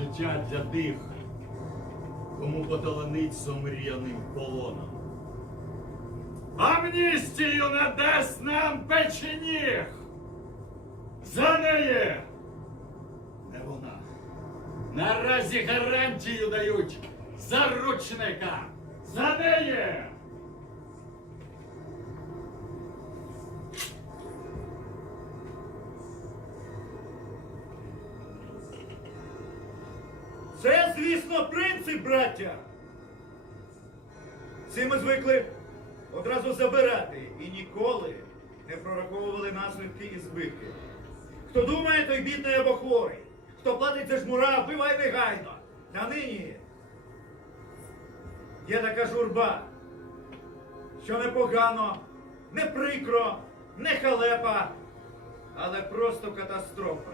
життя для тих, кому поталанить сомріяним полоном. Амністію не дасть нам печеніг! За неї! Не вона. Наразі гарантію дають заручника! За неї! Звісно, принцип, браття. Всі ми звикли одразу забирати і ніколи не прораховували наслідки і збитки. Хто думає, той бідний або хворий. Хто платить за жмура, вбивай негайно. А нині є така журба, що не погано, не прикро, не халепа, але просто катастрофа.